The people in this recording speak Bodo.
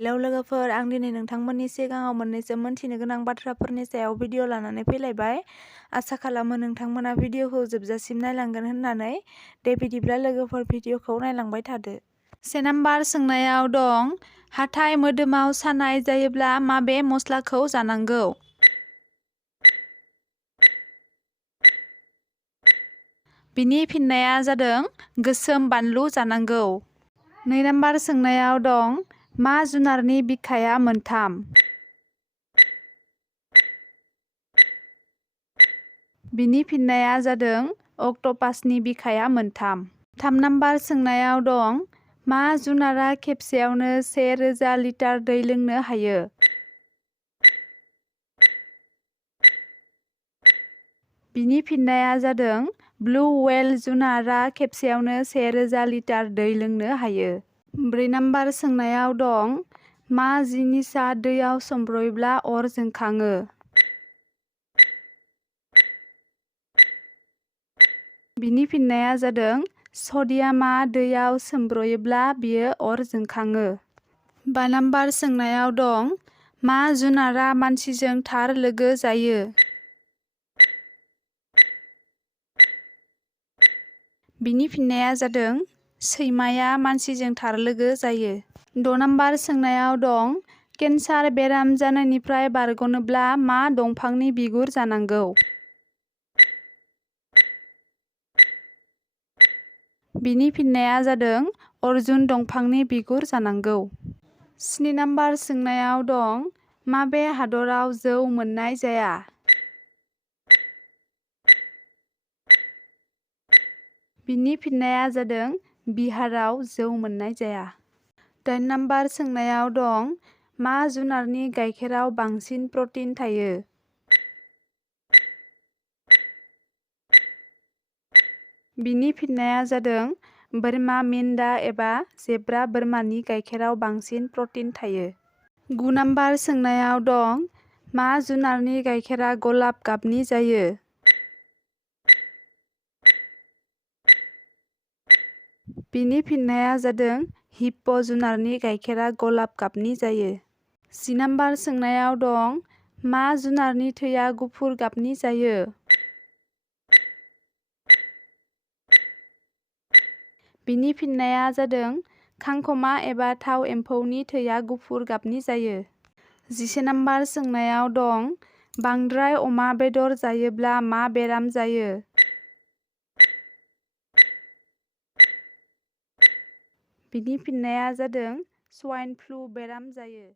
हेलौ लोगोफोर, आं दिनै नोंथांमोननि सिगाङाव मोननैसो मोनथिनो गोनां बाथ्राफोरनि सायाव भिडिअ लानानै फैलायबाय। आसा खालामो नोंथांमोना भिडिअखौ जोबजासिम नायलांगोन होननानै। दे बिदिब्ला लोगोफोर भिडिअखौ नायलांबाय थादो। 1 नाम्बार सोंनायाव दं, हाथाइ मोदोमाव सानाय जायोब्ला माबे मस्लाखौ जानांगौ? बिनि फिननाया जादों गोसोम बानलु जानांगौ। 2 नाम्बार सोंनायाव दं, मा जुनारनि बिखाया मोनथाम? बिनि फिननाया जादों अक्ट'पासनि बिखाया मोनथाम। 3 नाम्बार सोंनायाव दं, मा जुनारा खेबसेयावनो 1000 लिटार दै लोंनो हायो? बिनि फिननाया जादों ब्लु व्हेल जुनारा खेबसेयावनो 1000 लिटार दै लोंनो हायो। 4 नाम्बार सोंनायाव दं, मा जिनिसा दैयाव सोमब्रयोब्ला अर जोंखाङो? बिनि फिननाया जादों सडियामआ दैयाव सोमब्रयोब्ला बियो अर जोंखाङो। 5 नाम्बार सोंनायाव दं, मा जुनारा मानसिजों थार लोगो जायो? बिनि फिननाया जादों सैमाया मानसिजों थार लोगो जायो। 6 नाम्बार सोंनायाव दं, केन्सार बेराम जानायनिफ्राय बारग'नोब्ला मा दंफांनि बिगुर जानांगौ? बिनि फिननाया जादों अर्जुन दंफांनि बिगुर जानांगौ। 7 नाम्बार सोंनायाव दं, माबे हादराव जौ मोननाय जाया? बिनि फिननाया जादों बिहाराव जौ मोननाय जाया। 8 नाम्बार सोंनायाव दं, मा जुनारनि गाइखेराव बांसिन प्रटिन थायो? बिनि फिननाया जादों बोरमा मेन्दा एबा जेब्रा बोरमानि गाइखेराव बांसिन प्रटिन थायो। 9 नाम्बार सोंनायाव दं, मा जुनारनि गाइखेरा गलाब गाबनि जायो? बिनि फिननाया जादों हिप्प' जुनारनि गाइखेरा गलाब गाबनि जायो। 10 नाम्बार सोंनायाव दं, मा जुनारनि थैया गुफुर गाबनि जायो? बिनि फिननाया जादों खांखमा एबा थाव एम्फौनि थैया गुफुर गाबनि जायो। 11 नाम्बार सोंनायाव दं, बांद्राय अमा बेदर जायोब्ला मा बेराम जायो? बिनि फिननाया जादों स्वाइन फ्लु बेराम जायो।